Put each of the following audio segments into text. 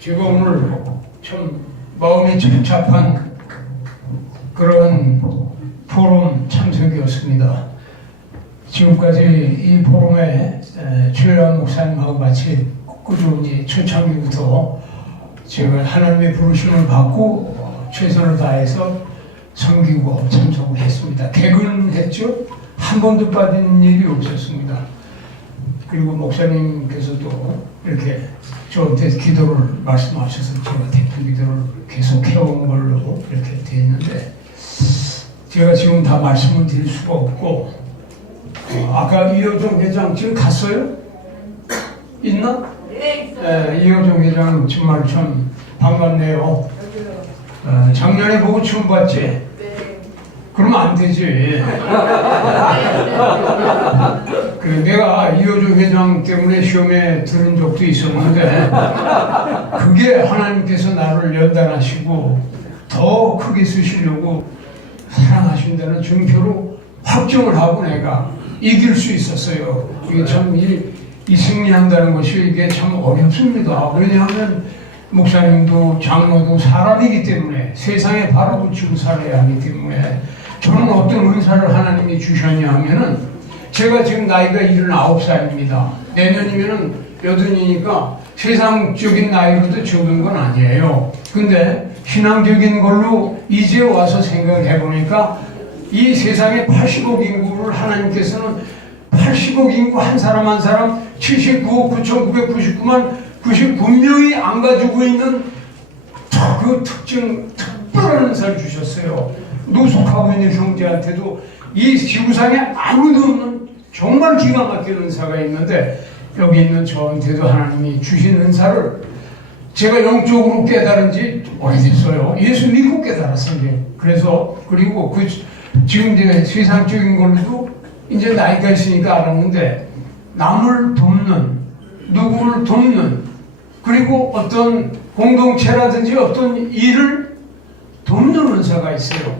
제가 오늘 참 마음이 착잡한 그런 포럼 참석이었습니다. 지금까지 이 포럼에 에, 최유한 목사님하고 같이 꾸준히 초창기부터 제가 하나님의 부르심을 받고 어, 최선을 다해서 섬기고 참석을 했습니다. 개근했죠? 한 번도 빠진 일이 없었습니다. 그리고 목사님께서도 이렇게 저한테 기도를 말씀하셔서 제가 대표 기도를 계속 해온 걸로 이렇게 돼 있는데 제가 지금 다 말씀을 드릴 수가 없고 어, 아까 이호정 회장 지금 갔어요? 있나? 네, 있어요. 예, 이호정 회장 정말 참 반갑네요. 어, 작년에 보고 처음 봤지? 네. 그러면 안 되지. 그 내가 이호주 회장 때문에 시험에 들은 적도 있었는데 그게 하나님께서 나를 연단하시고 더 크게 쓰시려고 사랑하신다는 증표로 확정을 하고 내가 이길 수 있었어요. 이게 참 이, 이 승리한다는 것이 이게 참 어렵습니다. 왜냐하면 목사님도 장로도 사람이기 때문에 세상에 바로 붙이고 살아야 하기 때문에 저는 어떤 은사를 하나님이 주셨냐 하면은 제가 지금 나이가 79살입니다. 내년이면은 여든이니까 세상적인 나이로도 적은 건 아니에요. 근데 신앙적인 걸로 이제 와서 생각해 보니까 이 세상에 80억 인구를 하나님께서는 80억 인구 한 사람 한 사람 79억 9,999만 99명이 안 가지고 있는 그 특징, 특별한 은사를 주셨어요. 노숙하고 있는 형제한테도 이 지구상에 아무도 없는 정말 기가 막힌 은사가 있는데 여기 있는 저한테도 하나님이 주신 은사를 제가 영적으로 깨달은 지 오래됐어요. 예수 믿고 깨달았어요. 그래서 그리고 그 지금 이제 세상적인 걸로도 이제 나이가 있으니까 알았는데 남을 돕는 누구를 돕는 그리고 어떤 공동체라든지 어떤 일을 돕는 은사가 있어요.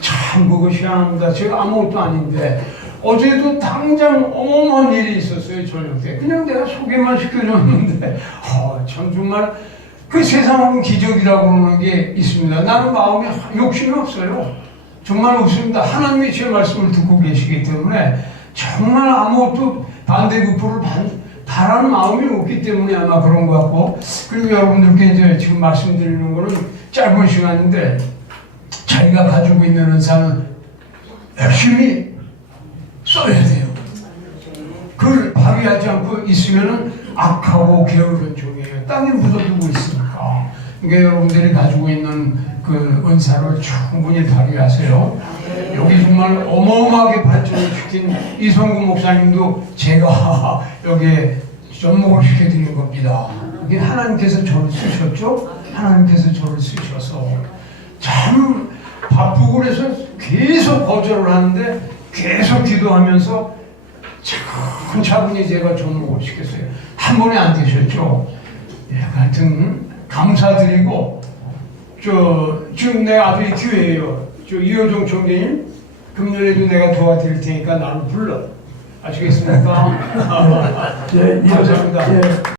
참 그것이 합니다. 제가 아무것도 아닌데 어제도 당장 어마어마한 일이 있었어요 저녁 때. 그냥 내가 소개만 시켜줬는데 아, 참 정말 그 세상은 기적이라고 그러는 게 있습니다. 나는 마음에 욕심이 없어요. 정말 없습니다. 하나님이 제 말씀을 듣고 계시기 때문에 정말 아무것도 반대급부를 반, 바라는 마음이 없기 때문에 아마 그런 것 같고 그리고 여러분들께 이제 지금 말씀드리는 거는 짧은 시간인데 자기가 가지고 있는 은사는 열심히 써야 돼요. 그걸 발휘 하지 않고 있으면은 악하고 게으른 종이에요. 땅에 묻어두고 있으니까. 그러니까 여러분들이 가지고 있는 그 은사를 충분히 발휘하세요. 여기 정말 어마어마하게 발전을 시킨 이성구 목사님도 제가 여기에 접목을 시켜드린 겁니다. 이게 하나님께서 저를 쓰셨죠? 하나님께서 저를 쓰셔서 참 바쁘고 그래서 계속 거절을 하는데 계속 기도하면서 차근차근히 제가 접목을 시켰어요. 한 번에 안 되셨죠? 예, 하여튼 감사드리고 저 지금 내 앞에 교회예요. 저 이호종 총재님 금년에도 내가 도와드릴 테니까 나를 불러 아시겠습니까? 예, 예, 감사합니다. 예.